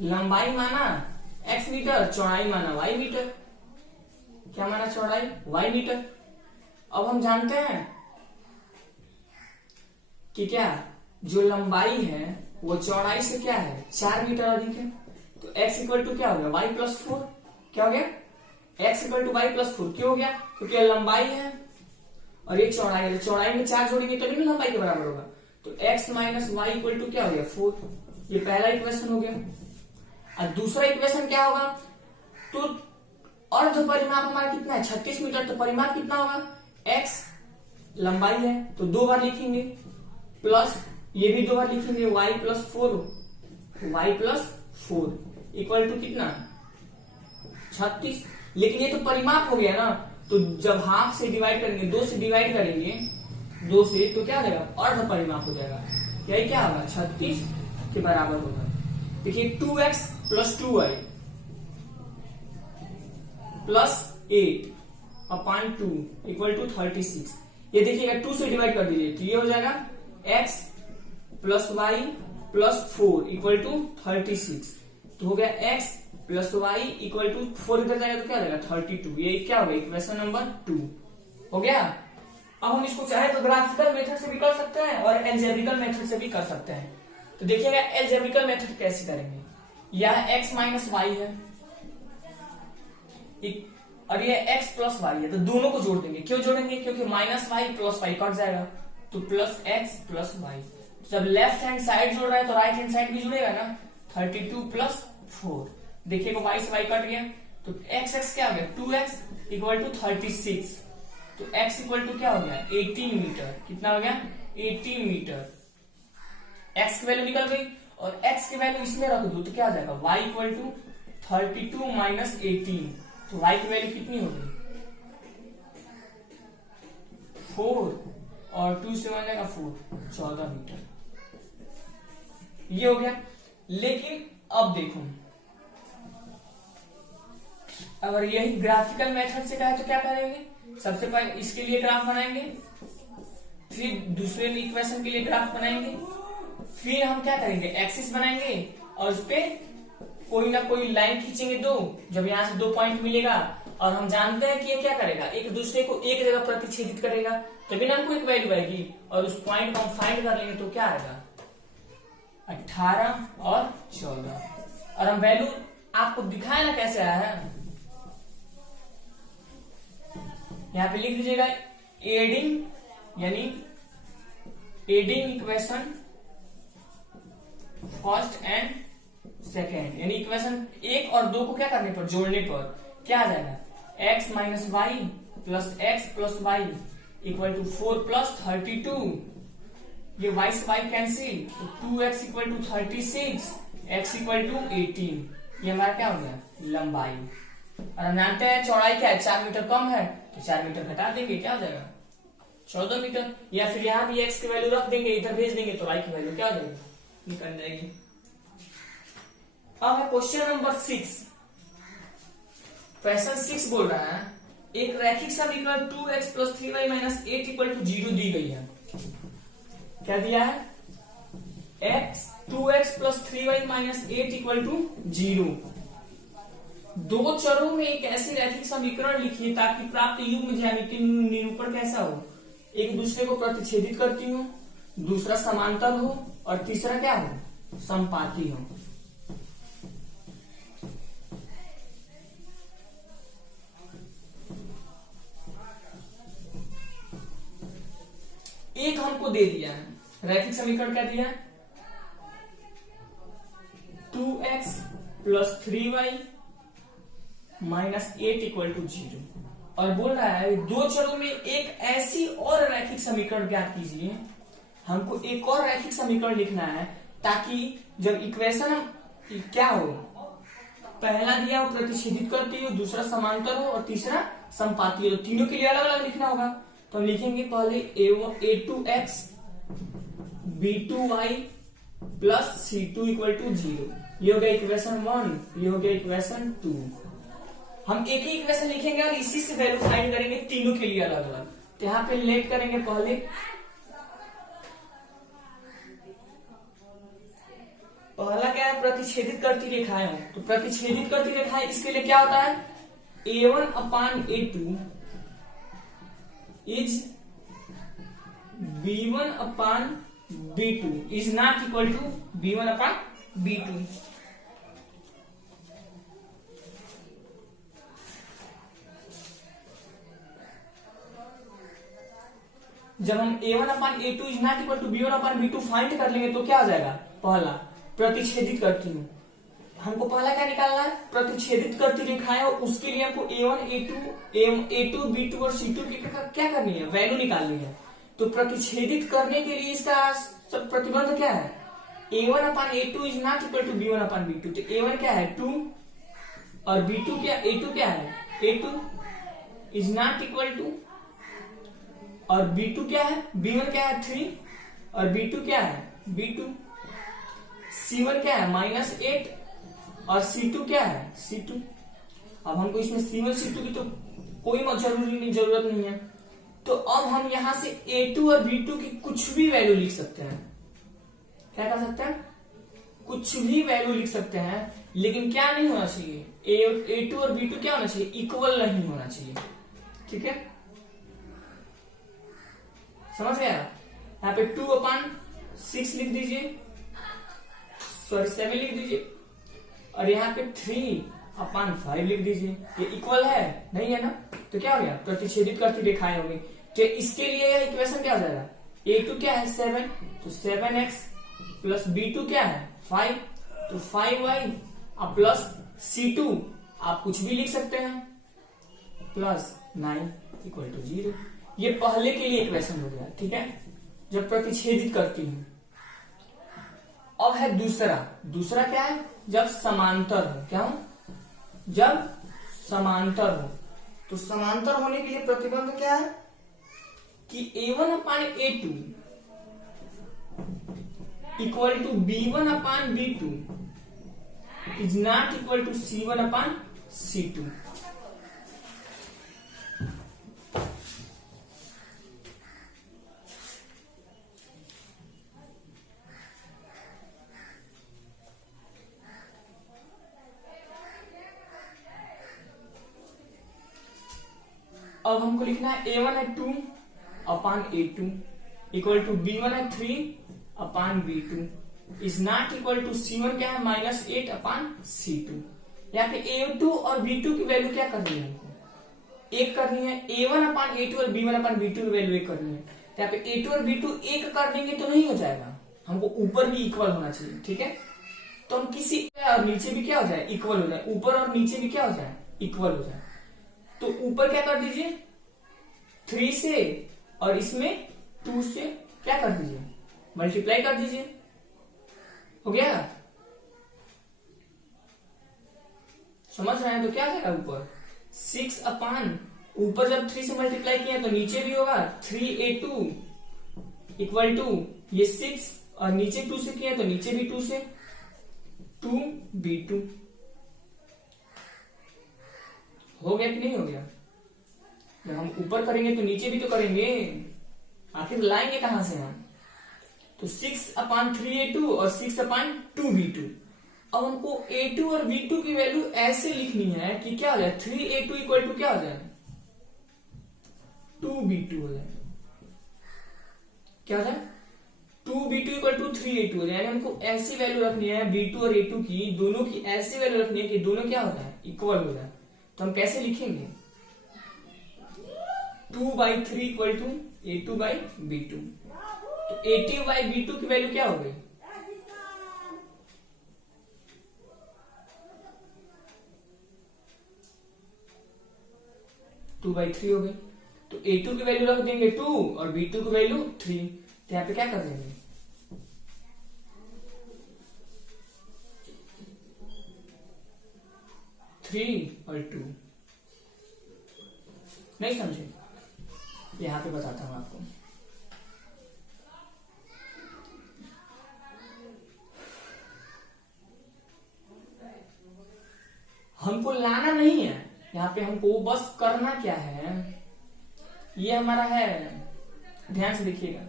लंबाई माना x मीटर, चौड़ाई माना y मीटर। क्या माना चौड़ाई y मीटर। अब हम जानते हैं कि क्या जो लंबाई है वो चौड़ाई से क्या है 4 मीटर अधिक है। तो x इक्वल टू क्या हो गया y प्लस 4। क्या हो गया x equal to y plus 4। क्यों हो गया, क्योंकि लंबाई है और ये चौड़ाई है। चौड़ाई में 4 जोड़ेंगे तभी ना लंबाई के बराबर होगा। तो x minus y equal to क्या हो गया 4। ये पहला इक्वेशन हो गया। और दूसरा इक्वेशन क्या होगा, तो अर्ध परिमाप हमारा कितना है 36 मीटर। तो परिमाप कितना होगा x, लंबाई है तो 2 बार लिखेंगे, प्लस ये भी 2 बार लिखेंगे y plus 4, y plus 4 equal to कितना 36। लेकिन ये तो परिमाप हो गया ना, तो जब हाफ से डिवाइड करेंगे 2 से डिवाइड करेंगे 2 से तो क्या हो जाएगा अर्ध परिमाप हो जाएगा। यही क्या होगा 36 के बराबर होगा। देखिए 2x plus 2y plus 8 upon 2 equal to 36। ये देखिएगा 2 से डिवाइड कर दीजिए तो ये हो जाएगा x plus y plus 4 equal to 36। तो हो गया x plus y equal to 4, इधर जाएगा तो क्या जाएगा 32। ये क्या हो गया इक्वेशन नंबर 2 हो गया। अब हम इसको चाहे तो ग्राफिकल मेथड से भी कर सकते हैं और एल्जेब्रिकल मेथड से भी कर सकते हैं। तो देखिएगा एल्जेब्रिकल मेथड कैसे करेंगे, यह x माइनस वाई है और ये x प्लस वाई है, तो दोनों को जोड़ देंगे। क्यों जोड़ेंगे, क्योंकि minus y plus y cut जाएगा तो प्लस x प्लस वाई। जब लेफ्ट हैंड साइड जोड़ रहा है तो राइट हैंड साइड भी जुड़ेगा ना, 32 प्लस 4 देखिएगा वाई से वाई कट गया, तो एक्स एक्स क्या हो गया 2x इक्वल टू 36, तो x इक्वल टू क्या हो गया 18 मीटर। कितना हो गया 18 मीटर। x की वैल्यू निकल गई और x की वैल्यू इसमें रख दो तो क्या आ जाएगा y इक्वल टू 32 माइनस 18, तो y की वैल्यू कितनी होगी 4 और 2 से बन जाएगा 4, 14 मीटर। ये हो गया। लेकिन अब देखो, अगर यही ग्राफिकल मेथड से कहे तो क्या करेंगे, सबसे पहले इसके लिए ग्राफ बनाएंगे, फिर दूसरे इक्वेशन के लिए ग्राफ बनाएंगे, फिर हम क्या करेंगे एक्सिस बनाएंगे और उस पे कोई ना कोई लाइन खींचेंगे दो, जब यहां से 2 पॉइंट मिलेगा और हम जानते हैं कि ये क्या करेगा एक दूसरे को एक जगह प्रतिच्छेदित करेगा, तभी ना हमको एक वैल्यू आएगी और उस पॉइंट को हम फाइंड कर लेंगे तो क्या आएगा 18 और 14। और हम वैल्यू आपको दिखाए ना कैसे आया है, यहां पे लिख दीजिएगा एडिंग यानी adding equation first and second, यानी इक्वेशन 1 और 2 को क्या करने पर जोड़ने पर क्या आ जाएगा x minus y plus x plus y equal to 4 plus 32, ये y से y कैंसिल, तो 2x equal to 36, x equal to 18, ये हमारा क्या हो गया लंबाई। और हम जानते हैं चौड़ाई क्या है 4 मीटर कम है, तो 4 मीटर घटा देंगे क्या हो जाएगा 14 मीटर, या फिर यहाँ भी x की वैल्यू रख देंगे इधर भेज देंगे तो y की वैल्यू क्या हो जाएगी निकल जाएगी। अब है क्वेश्चन नंबर 6। क्वेश्चन 6 बोल रहा है एक रैखिक समीकरण 2x plus 3y minus 8 equal to 0 दी गई है। क्या दिया है 2x plus 3y minus 8 equal to 0। दो चरों में एक ऐसी रैखिक समीकरण लिखिए ताकि प्राप्त युग्म ज्यामितीय निरूपण कैसा हो, एक दूसरे को प्रतिच्छेदित करती हो, दूसरा समांतर हो और तीसरा क्या हो समपाती हो। एक हमको दे दिया है रैखिक समीकरण, क्या दिया 2x plus 3y minus 8 equal to 0, और बोल रहा है दो चरों में एक ऐसी और रैखिक समीकरण ज्ञात कीजिए। हमको एक और रैखिक समीकरण लिखना है ताकि जब इक्वेशन क्या हो, पहला दिया हो प्रतिच्छेदित करती हो, दूसरा समांतर हो और तीसरा समपाती हो, तीनों के लिए अलग अलग लिखना होगा। तो हम लिखेंगे पहले a2x b2y plus c2 equal to 0, ये हो गया इक्वेशन 1, ये हो गया इक्वेशन 2। हम एक ही इक्वेशन लिखेंगे और इसी से वैल्यू फाइंड करेंगे तीनों के लिए अलग अलग। तो यहाँ पे लेट करेंगे पहले पहला क्या है प्रतिच्छेदित करती रेखाएं हो, तो प्रतिच्छेदित करती रेखाएं इसके लिए क्या होता है a1 upon a2 is b1 upon b2 is not equal to b1 upon b2। जब हम a1 upon a2 is not equal to b1 upon b2 find कर लेंगे तो क्या आ जाएगा पहला प्रतिच्छेदित करती हूँ, हमको पहला क्या निकालना है प्रतिच्छेदित करती रेखाएं, और उसके लिए हमको a1 a2 b2 और c2 की क्या करनी है वैल्यू निकालनी है। तो प्रतिच्छेदित करने के लिए इसका प्रतिबंध क्या है a1 upon a2 is not equal to b1 upon b2, तो a1 क्या है 2 और b2 क्या a2 क्या है a2 is not equal to, और b2 क्या है b1 क्या है 3 और b2 क्या है b2, c1 क्या है -8 और c2 क्या है c2। अब हमको इसमें c1 c2 की तो कोई जरूरत नहीं है, तो अब हम यहां से a2 और b2 की कुछ भी वैल्यू लिख सकते हैं। क्या कर सकते हैं कुछ भी वैल्यू लिख सकते हैं, लेकिन क्या नहीं होना चाहिए a2 और b2 क्या होना चाहिए इक्वल नहीं होना चाहिए। ठीक है समझ गया। यहाँ पे 2 अपान 6 लिख दीजिए, सॉरी 7 लिख दीजिए, और यहाँ पे 3 अपान 5 लिख दीजिए। ये इक्वल है नहीं है ना, तो क्या हो गया प्रतिच्छेदित करती रेखाएं होगी। तो इसके लिए यह इक्वेशन क्या हो जाएगा a2 क्या है 7, तो 7x प्लस b2 क्या है 5, तो 5y प्लस C2 आप कुछ भी लिख सकते हैं, प्लस 9 इक्वल टू 0। ये पहले के लिए इक्वेशन हो गया, ठीक है, जब प्रतिच्छेदित करती हूं। अब है दूसरा क्या है, जब समांतर हो। क्या हो? जब समांतर हो। तो समांतर होने के लिए प्रतिबंध क्या है कि A1 upon A2 equal to B1 upon B2 is not equal to C1 upon C2। अब हमको लिखना है A1 है 2 अपान A2 इक्वल टू B1 है 3 upon B2 is not equal to C1 क्या है -8 अपान C2। यहाँ पे A2 और B2 की वैल्यू क्या करनी है हमको? एक करनी है। A1 अपान A2 और B1 अपान B2 की वैल्यू एक करनी है। तो यहाँ पे A2 और B2 एक कर देंगे तो नहीं हो जाएगा, हमको ऊपर भी इक्वल होना चाहिए, ठीक है। तो हम किसी और नीचे भी क्या हो जाए, इक्वल हो जाए। ऊपर और नीचे भी क्या हो जाए, इक्वल हो जाए। तो ऊपर क्या कर दीजिए 3 से, और इसमें 2 से क्या कर दीजिए, मल्टीप्लाई कर दीजिए। हो गया? समझ रहे हैं? तो क्या आ जाएगा ऊपर 6 अपान, ऊपर जब 3 से मल्टीप्लाई किया तो नीचे भी होगा 3A2 इक्वल टू ये 6, और नीचे 2 से किया तो नीचे भी 2 से 2B2। हो गया कि नहीं हो गया? जब हम ऊपर करेंगे तो नीचे भी तो करेंगे, आखिर लाएंगे कहां से हम? तो 6 अपान 3A2 और 6 अपान 2B2। अब हमको A2 और B2 की वैल्यू ऐसे लिखनी है कि क्या हो जाए 3A2 इक्वल टू क्या हो जाए 2B2 हो जाए। क्या हो जाए 2B2 इक्वल टू 3A2 हो जाए। यानी हमको ऐसी वैल्यू रखनी है B2 और A2 की, दोनों की ऐसी वैल्यू रखनी है कि दोनों क्या हो जाए, इक्वल हो जाए। तो हम कैसे लिखेंगे 2/3 इक्वल टू A2/B2। तो A2/B2 की वैल्यू क्या हो गई 2/3 हो गई। तो A2 की वैल्यू रख देंगे 2 और B2 की वैल्यू 3। तो यहां पे क्या कर देंगे 3 और 2। नहीं समझे? यहां पे बताता हूं आपको। हमको लाना नहीं है यहां पे, हमको बस करना क्या है, ये हमारा है, ध्यान से देखिएगा।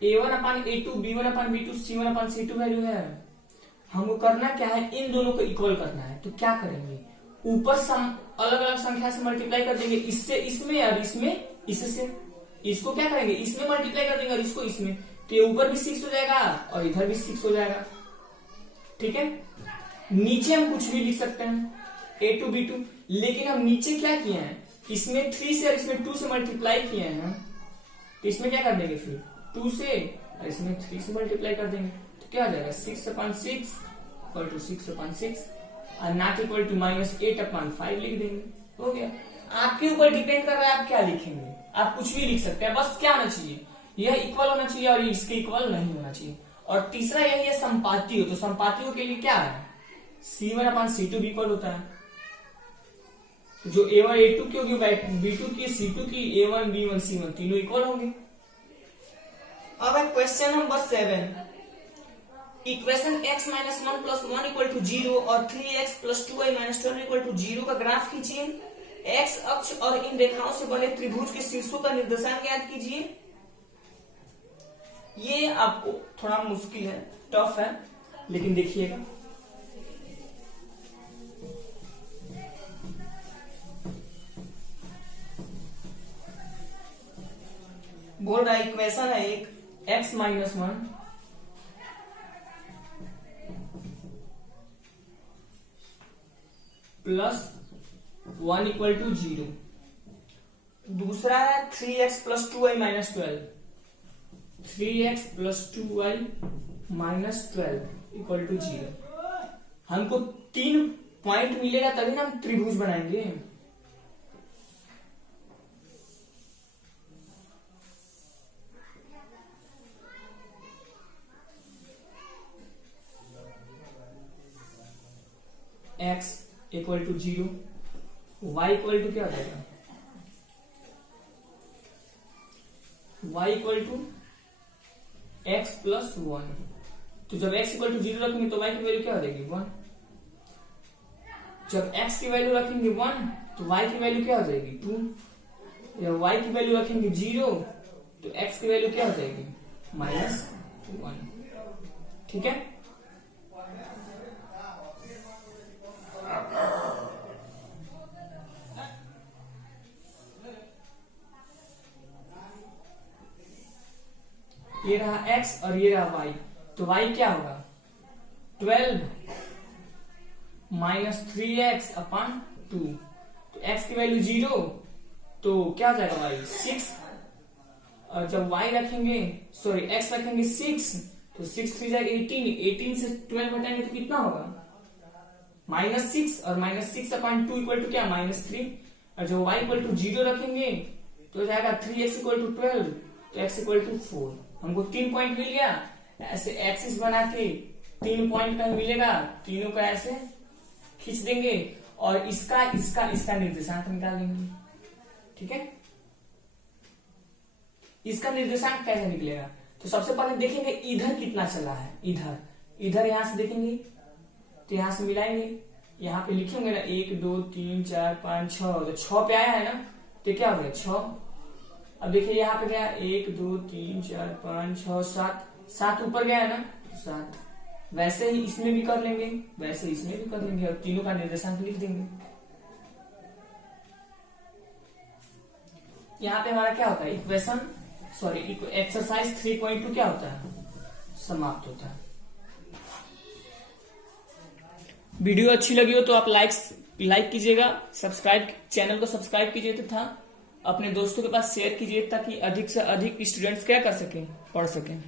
A1 upon A2 B1 upon B2 C1 upon C2 value है। हमको करना क्या है, इन दोनों को इक्वल करना है। तो क्या करेंगे, ऊपर अलग अलग संख्या से मल्टीप्लाई कर देंगे, इससे इसमें और इसमें इससे। इसको क्या करेंगे, इसमें मल्टीप्लाई कर देंगे और इसको इसमें। तो ये ऊपर भी 6 हो जाएगा और इधर भी 6 हो जाएगा, ठीक है। नीचे हम कुछ भी लिख सकते हैं A2 B2, लेकिन हम नीचे क्या किए हैं, इसमें 3 से और इसमें 2 से मल्टीप्लाई किए हैं। तो इसमें क्या कर देंगे फिर 2 से और इसमें 3 से मल्टीप्लाई कर देंगे। तो क्या हो जाएगा 6/6 इक्वल टू 6/6 और नॉट इक्वल टू -8/5 लिख देंगे। हो गया। आपके ऊपर डिपेंड कर रहा है आप क्या लिखेंगे, आप कुछ भी लिख सकते हैं, बस क्या होना चाहिए, यह इक्वल होना चाहिए और इसके इक्वल नहीं होना चाहिए। और तीसरा यही है संपाती हो। तो संपातियों के लिए क्या है C1 अपान C2 भी इक्वल होता है। जो A1 A2 की होगी B2 की C2 की A1 B1 C1 तीनों इक्वल होंगे। अब है क्वेश्चन नंबर 7। इक्वेशन x - 1 + 1 = 0 और 3x + 2y - 12 = 0 का ग्राफ खींचिए। x अक्ष और इन रेखाओं से बने त्रिभुज के शीर्षों का निर्देशांक ज्ञात कीजिए। ये आपको थोड़ा मुश्किल है, टफ है, लेकिन देखिएगा। बोल रहा है इक्वेशन है एक x - 1 + 1 = 0। दूसरा है 3x + 2y - 12। 3x + 2y - 12 = 0। हमको 3 पॉइंट मिलेगा तभी ना हम त्रिभुज बनाएंगे। x equal to 0, y equal to क्या हो जाएगा, y equal to x plus 1। तो जब x इक्वल टू 0 रखेंगे तो y की वैल्यू क्या हो जाएगी 1। जब x की वैल्यू रखेंगे 1 तो y की वैल्यू क्या हो जाएगी 2। जब y की वैल्यू रखेंगे 0 तो x की वैल्यू क्या हो जाएगी -1। ठीक है। ये रहा x और ये रहा y, तो y क्या होगा 12 माइनस 3x अपॉन 2। तो x की वैल्यू 0 तो क्या हो जाएगा y 6, और जब y रखेंगे सॉरी x रखेंगे 6 तो 6 3 जाएगा 18 से 12 घटाएंगे तो कितना होगा -6, और -6 अपॉन 2 इक्वल टू क्या -3। और जब y इक्वल टू 0 रखेंगे तो जाएगा 3x इक्वल टू 12, तो x इक्वल टू 4। हमको 3 पॉइंट मिल गया। ऐसे एक्सिस बना के 3 पॉइंट कहीं मिलेगा, तीनों का ऐसे खींच देंगे और इसका इसका इसका निर्देशांक निकालेंगे। ठीक है। इसका निर्देशांक कैसे निकलेगा, तो सबसे पहले देखेंगे इधर कितना चला है। इधर यहां से देखेंगे तो यहां से मिलाएंगे, यहां पे लिखेंगे ना 1 2 3 4 5 6, तो 6 पे आया है ना, तो क्या हो गया 6। अब देखिए यहाँ पे गया 1 2 3 4 5 6 7 ऊपर गया है ना 7। वैसे ही इसमें भी कर लेंगे, वैसे इसमें भी कर लेंगे और तीनों का निर्देशांक लिख देंगे। यहाँ पे हमारा क्या होता है इक्वेशन सॉरी एक्सरसाइज 3.2 क्या होता है समाप्त होता है। वीडियो अच्छी लगी हो तो आप लाइक कीजिएगा, चैनल को सब्सक्राइब कीजिए तथा अपने दोस्तों के पास शेयर कीजिए ताकि अधिक से अधिक स्टूडेंट्स क्या कर सकें, पढ़ सकें।